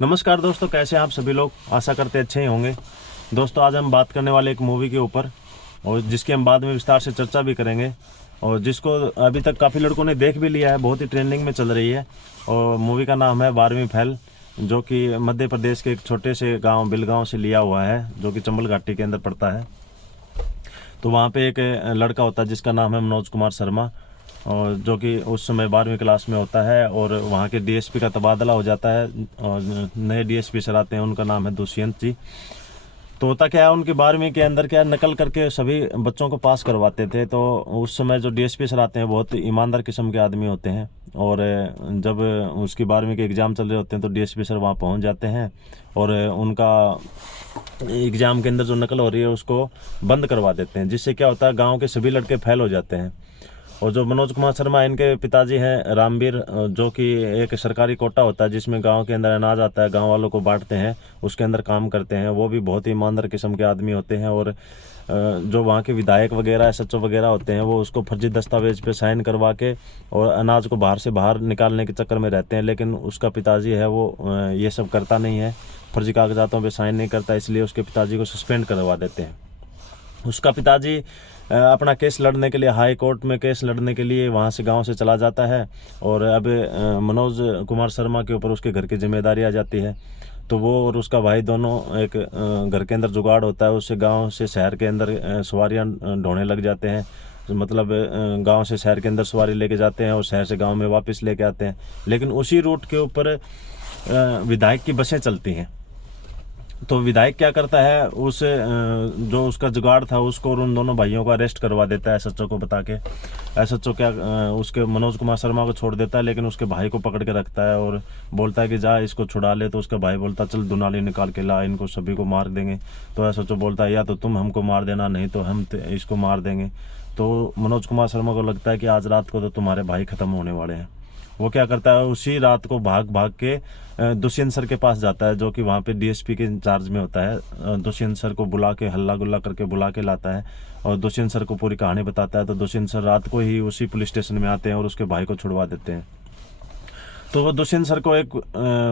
नमस्कार दोस्तों, कैसे हैं आप सभी लोग। आशा करते अच्छे ही होंगे। दोस्तों, आज हम बात करने वाले एक मूवी के ऊपर, और जिसकी हम बाद में विस्तार से चर्चा भी करेंगे, और जिसको अभी तक काफ़ी लड़कों ने देख भी लिया है, बहुत ही ट्रेंडिंग में चल रही है। और मूवी का नाम है 12वीं फेल, जो कि मध्य प्रदेश के एक छोटे से गाँव बिलगांव से लिया हुआ है, जो कि चंबल घाटी के अंदर पड़ता है। तो वहाँ पे एक लड़का होता है जिसका नाम है मनोज कुमार शर्मा, और जो कि उस समय 12वीं क्लास में होता है, और वहाँ के डीएसपी का तबादला हो जाता है, और नए डीएसपी सर आते हैं, उनका नाम है दुष्यंत जी। तो होता क्या है, उनकी 12वीं के अंदर क्या नकल करके सभी बच्चों को पास करवाते थे। तो उस समय जो डीएसपी सर आते हैं बहुत ईमानदार किस्म के आदमी होते हैं, और जब उसकी 12वीं के एग्ज़ाम चल रहे होते हैं तो डीएसपी सर वहाँ पहुँच जाते हैं, और उनका एग्ज़ाम के अंदर जो नकल हो रही है उसको बंद करवा देते हैं, जिससे क्या होता है गाँव के सभी लड़के फेल हो जाते हैं। और जो मनोज कुमार शर्मा, इनके पिताजी हैं रामवीर, जो कि एक सरकारी कोटा होता है जिसमें गांव के अंदर अनाज आता है, गांव वालों को बांटते हैं, उसके अंदर काम करते हैं। वो भी बहुत ही ईमानदार किस्म के आदमी होते हैं, और जो वहाँ के विधायक वगैरह एसएचओ वगैरह होते हैं वो उसको फर्जी दस्तावेज पे साइन करवा के और अनाज को बाहर से बाहर निकालने के चक्कर में रहते हैं। लेकिन उसका पिताजी है वो ये सब करता नहीं है, फर्जी कागजातों पे साइन नहीं करता, इसलिए उसके पिताजी को सस्पेंड करवा देते हैं। उसका पिताजी अपना केस लड़ने के लिए, हाई कोर्ट में केस लड़ने के लिए वहाँ से गांव से चला जाता है, और अब मनोज कुमार शर्मा के ऊपर उसके घर की जिम्मेदारी आ जाती है। तो वो और उसका भाई दोनों एक घर के अंदर जुगाड़ होता है, उससे गांव से शहर के अंदर सवारियाँ ढोने लग जाते हैं। मतलब गांव से शहर के अंदर सवारी लेके जाते हैं और शहर से गांव में वापस लेके आते हैं। लेकिन उसी रूट के ऊपर विधायक की बसें चलती हैं। तो विधायक क्या करता है, उस जो उसका जुगाड़ था उसको और उन दोनों भाइयों को अरेस्ट करवा देता है एसएचओ को बता के। एसएचओ क्या उसके मनोज कुमार शर्मा को छोड़ देता है, लेकिन उसके भाई को पकड़ के रखता है और बोलता है कि जा इसको छुड़ा ले। तो उसका भाई बोलता है चल दुनाली निकाल के ला, इनको सभी को मार देंगे। तो एसएचओ बोलता है या तो तुम हमको मार देना, नहीं तो हम इसको मार देंगे। तो मनोज कुमार शर्मा को लगता है कि आज रात को तो तुम्हारे भाई खत्म होने वाले हैं। वो क्या करता है, उसी रात को भाग भाग के दुष्यंत सर के पास जाता है, जो कि वहाँ पे डीएसपी के इंचार्ज में होता है। दुष्यंत सर को बुला के हल्ला गुल्ला करके बुला के लाता है, और दुष्यंत सर को पूरी कहानी बताता है। तो दुष्यंत सर रात को ही उसी पुलिस स्टेशन में आते हैं और उसके भाई को छुड़वा देते हैं। तो वो दुष्यंत सर को एक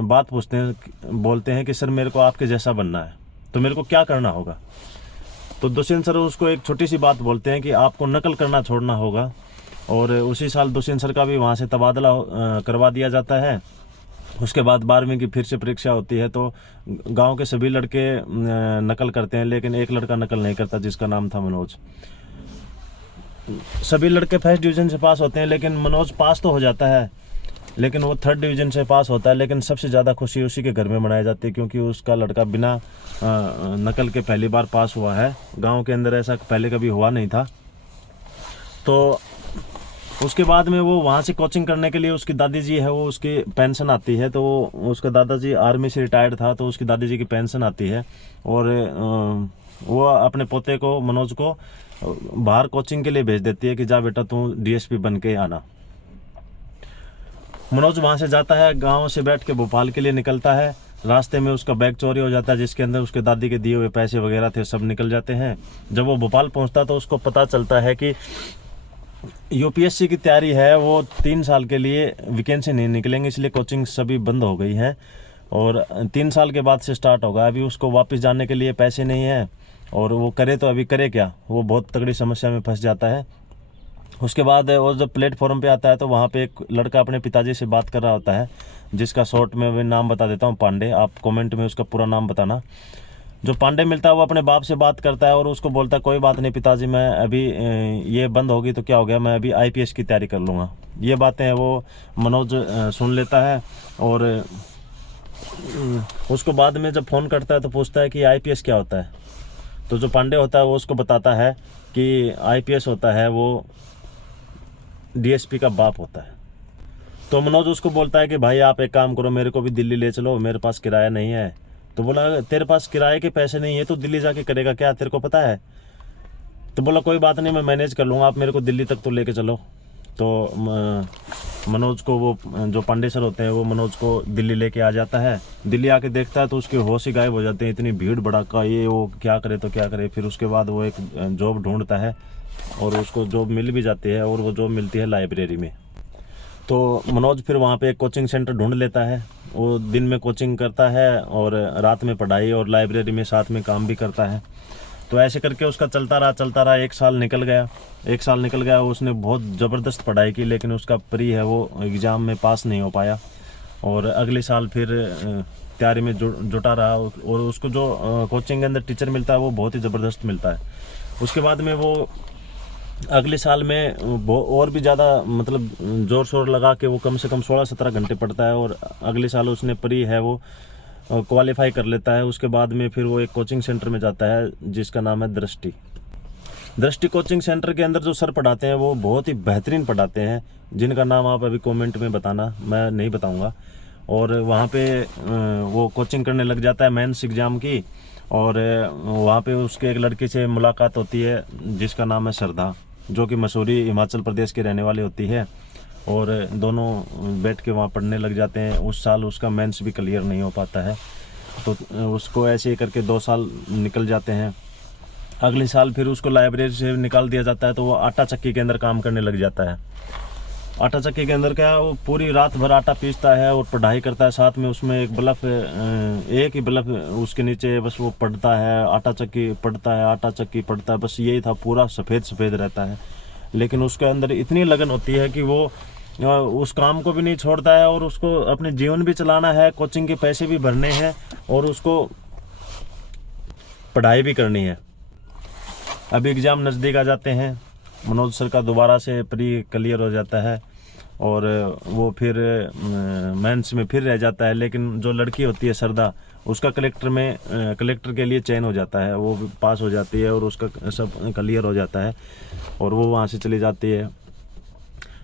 बात पूछते हैं, बोलते हैं कि सर मेरे को आपके जैसा बनना है, तो मेरे को क्या करना होगा। तो दुष्यंत सर उसको एक छोटी सी बात बोलते हैं कि आपको नकल करना छोड़ना होगा। और उसी साल दुष्यंत सर का भी वहाँ से तबादला करवा दिया जाता है। उसके बाद 12वीं की फिर से परीक्षा होती है, तो गांव के सभी लड़के नकल करते हैं, लेकिन एक लड़का नकल नहीं करता जिसका नाम था मनोज। सभी लड़के फर्स्ट डिवीज़न से पास होते हैं, लेकिन मनोज पास तो हो जाता है, लेकिन वो 3rd डिवीज़न से पास होता है। लेकिन सबसे ज़्यादा खुशी उसी के घर में मनाई जाती है, क्योंकि उसका लड़का बिना नकल के पहली बार पास हुआ है। गाँव के अंदर ऐसा पहले कभी हुआ नहीं था। तो उसके बाद में वो वहाँ से कोचिंग करने के लिए, उसकी दादी जी है वो, उसकी पेंशन आती है। तो उसका दादाजी आर्मी से रिटायर्ड था, तो उसकी दादी जी की पेंशन आती है, और वो अपने पोते को मनोज को बाहर कोचिंग के लिए भेज देती है कि जा बेटा तू डीएसपी बन के आना। मनोज वहाँ से जाता है, गाँव से बैठ के भोपाल के लिए निकलता है। रास्ते में उसका बैग चोरी हो जाता है, जिसके अंदर उसके दादी के दिए हुए पैसे वगैरह थे, सब निकल जाते हैं। जब वो भोपाल पहुँचता तो उसको पता चलता है कि यूपीएससी की तैयारी है, वो 3 साल के लिए वैकेंसी नहीं निकलेंगे, इसलिए कोचिंग सभी बंद हो गई है, और 3 साल के बाद से स्टार्ट होगा। अभी उसको वापस जाने के लिए पैसे नहीं हैं, और वो करे तो अभी करे क्या, वो बहुत तगड़ी समस्या में फंस जाता है। उसके बाद वो जब प्लेटफॉर्म पे आता है तो वहाँ पे एक लड़का अपने पिताजी से बात कर रहा होता है, जिसका शॉर्ट में मैं नाम बता देता हूँ, पांडे। आप कमेंट में उसका पूरा नाम बताना। जो पांडे मिलता है वो अपने बाप से बात करता है और उसको बोलता है कोई बात नहीं पिताजी, मैं अभी ये बंद होगी तो क्या हो गया, मैं अभी आईपीएस की तैयारी कर लूँगा। ये बातें वो मनोज सुन लेता है, और उसको बाद में जब फ़ोन करता है तो पूछता है कि आईपीएस क्या होता है। तो जो पांडे होता है वो उसको बताता है कि आईपीएस होता है वो डीएसपी का बाप होता है। तो मनोज उसको बोलता है कि भाई आप एक काम करो, मेरे को भी दिल्ली ले चलो, मेरे पास किराया नहीं है। तो बोला तेरे पास किराए के पैसे नहीं है तो दिल्ली जाके करेगा क्या, तेरे को पता है। तो बोला कोई बात नहीं, मैं मैनेज कर लूँगा, आप मेरे को दिल्ली तक तो लेके चलो। तो मनोज को वो जो पांडे सर होते हैं वो मनोज को दिल्ली लेके आ जाता है। दिल्ली आके देखता है तो उसके होश ही गायब हो जाते हैं, इतनी भीड़ भड़ाका, ये वो क्या करे तो क्या करे। फिर उसके बाद वो एक जॉब ढूंढता है और उसको जॉब मिल भी जाती है, और वो जॉब मिलती है लाइब्रेरी में। तो मनोज फिर वहाँ पे एक कोचिंग सेंटर ढूंढ लेता है। वो दिन में कोचिंग करता है और रात में पढ़ाई और लाइब्रेरी में साथ में काम भी करता है। तो ऐसे करके उसका चलता रहा। 1 साल निकल गया। उसने बहुत ज़बरदस्त पढ़ाई की, लेकिन उसका प्री है वो एग्ज़ाम में पास नहीं हो पाया। और अगले साल फिर तैयारी में जुटा रहा। और उसको जो कोचिंग के अंदर टीचर मिलता है वो बहुत ही ज़बरदस्त मिलता है। उसके बाद में वो अगले साल में और भी ज़्यादा मतलब ज़ोर शोर लगा के वो कम से कम 16-17 घंटे पढ़ता है। और अगले साल उसने प्री है वो क्वालिफाई कर लेता है। उसके बाद में फिर वो एक कोचिंग सेंटर में जाता है जिसका नाम है दृष्टि कोचिंग सेंटर के अंदर जो सर पढ़ाते हैं वो बहुत ही बेहतरीन पढ़ाते हैं, जिनका नाम आप अभी कमेंट में बताना, मैं नहीं बताऊंगा। और वहाँ पे वो कोचिंग करने लग जाता है मेंस एग्ज़ाम की। और वहाँ पे उसके एक लड़की से मुलाकात होती है जिसका नाम है श्रद्धा, जो कि मसूरी हिमाचल प्रदेश की रहने वाली होती है। और दोनों बैठ के वहाँ पढ़ने लग जाते हैं। उस साल उसका मेंस भी क्लियर नहीं हो पाता है। तो उसको ऐसे ही करके 2 साल निकल जाते हैं। अगले साल फिर उसको लाइब्रेरी से निकाल दिया जाता है। तो वो आटा चक्की के अंदर काम करने लग जाता है। आटा चक्की के अंदर क्या, वो पूरी रात भर आटा पीसता है और पढ़ाई करता है। साथ में उसमें एक ही बल्ब उसके नीचे, बस वो पढ़ता है, आटा चक्की पढ़ता है, आटा चक्की पढ़ता है, बस यही था, पूरा सफ़ेद रहता है। लेकिन उसके अंदर इतनी लगन होती है कि वो उस काम को भी नहीं छोड़ता है। और उसको अपने जीवन भी चलाना है, कोचिंग के पैसे भी भरने हैं और उसको पढ़ाई भी करनी है। अब एग्ज़ाम नज़दीक आ जाते हैं। मनोज सर का दोबारा से प्री क्लियर हो जाता है और वो फिर मेंस में फिर रह जाता है। लेकिन जो लड़की होती है श्रद्धा, उसका कलेक्टर के लिए चयन हो जाता है। वो भी पास हो जाती है और उसका सब क्लियर हो जाता है और वो वहाँ से चली जाती है।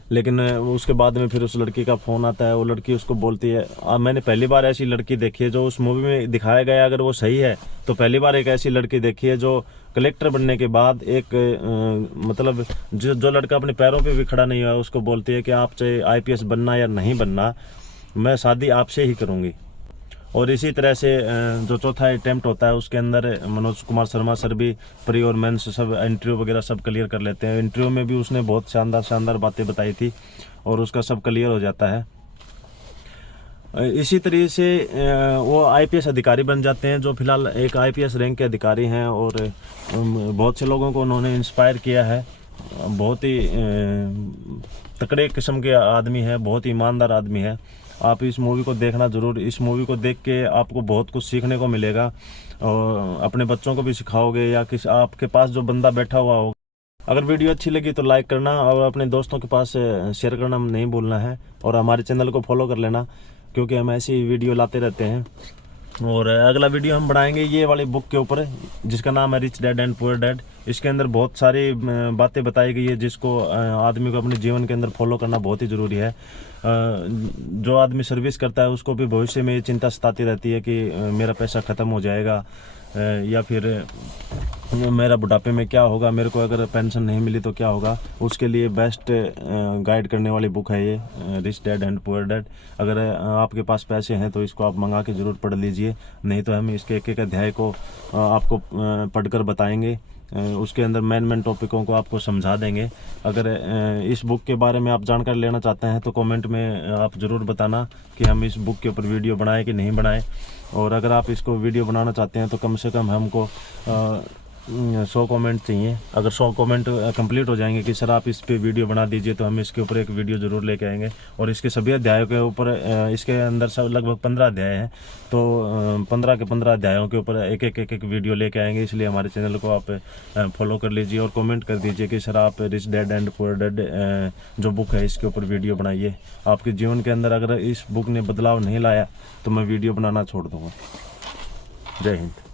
लेकिन उसके बाद में फिर उस लड़की का फ़ोन आता है। वो लड़की उसको बोलती है, मैंने पहली बार ऐसी लड़की देखी है, जो उस मूवी में दिखाया गया अगर वो सही है तो पहली बार एक ऐसी लड़की देखी है जो कलेक्टर बनने के बाद एक मतलब जो लड़का अपने पैरों पे भी खड़ा नहीं हुआ, उसको बोलती है कि आप चाहे IPS बनना या नहीं बनना, मैं शादी आपसे ही करूँगी। और इसी तरह से जो चौथा अटेम्प्ट होता है उसके अंदर मनोज कुमार शर्मा सर भी प्री और मेंस सब इंटरव्यू वगैरह सब क्लियर कर लेते हैं। इंटरव्यू में भी उसने बहुत शानदार बातें बताई थी और उसका सब क्लियर हो जाता है। इसी तरीके से वो IPS अधिकारी बन जाते हैं, जो फिलहाल एक IPS रैंक के अधिकारी हैं। और बहुत से लोगों को उन्होंने इंस्पायर किया है। बहुत ही तकड़े किस्म के आदमी है, बहुत ही ईमानदार आदमी है। आप इस मूवी को देखना ज़रूर। इस मूवी को देख के आपको बहुत कुछ सीखने को मिलेगा और अपने बच्चों को भी सिखाओगे या किसी आपके पास जो बंदा बैठा हुआ हो। अगर वीडियो अच्छी लगी तो लाइक करना और अपने दोस्तों के पास शेयर करना नहीं भूलना है। और हमारे चैनल को फॉलो कर लेना, क्योंकि हम ऐसी वीडियो लाते रहते हैं। और अगला वीडियो हम बनाएंगे ये वाली बुक के ऊपर, जिसका नाम है rich dad and poor dad. इसके अंदर बहुत सारी बातें बताई गई है जिसको आदमी को अपने जीवन के अंदर फॉलो करना बहुत ही ज़रूरी है। जो आदमी सर्विस करता है उसको भी भविष्य में ये चिंता सताती रहती है कि मेरा पैसा ख़त्म हो जाएगा या फिर मेरा बुढ़ापे में क्या होगा, मेरे को अगर पेंशन नहीं मिली तो क्या होगा। उसके लिए बेस्ट गाइड करने वाली बुक है ये rich dad and poor dad. अगर आपके पास पैसे हैं तो इसको आप मंगा के ज़रूर पढ़ लीजिए, नहीं तो हम इसके एक अध्याय को आपको पढ़कर बताएंगे। उसके अंदर मेन टॉपिकों को आपको समझा देंगे। अगर इस बुक के बारे में आप जानकारी लेना चाहते हैं तो कमेंट में आप ज़रूर बताना कि हम इस बुक के ऊपर वीडियो बनाएं कि नहीं बनाएं। और अगर आप इसको वीडियो बनाना चाहते हैं तो कम से कम हमको 100 कमेंट चाहिए। अगर 100 कमेंट कंप्लीट हो जाएंगे कि सर आप इस पे वीडियो बना दीजिए, तो हम इसके ऊपर एक वीडियो ज़रूर लेके आएंगे। और इसके सभी अध्यायों के ऊपर इसके अंदर सब लगभग 15 अध्याय हैं, तो 15 के 15 अध्यायों के ऊपर एक वीडियो लेके आएंगे। इसलिए हमारे चैनल को आप फॉलो कर लीजिए और कमेंट कर दीजिए कि सर आप rich dad and poor dad जो बुक है इसके ऊपर वीडियो बनाइए। आपके जीवन के अंदर अगर इस बुक ने बदलाव नहीं लाया तो मैं वीडियो बनाना छोड़ दूँगा। जय हिंद।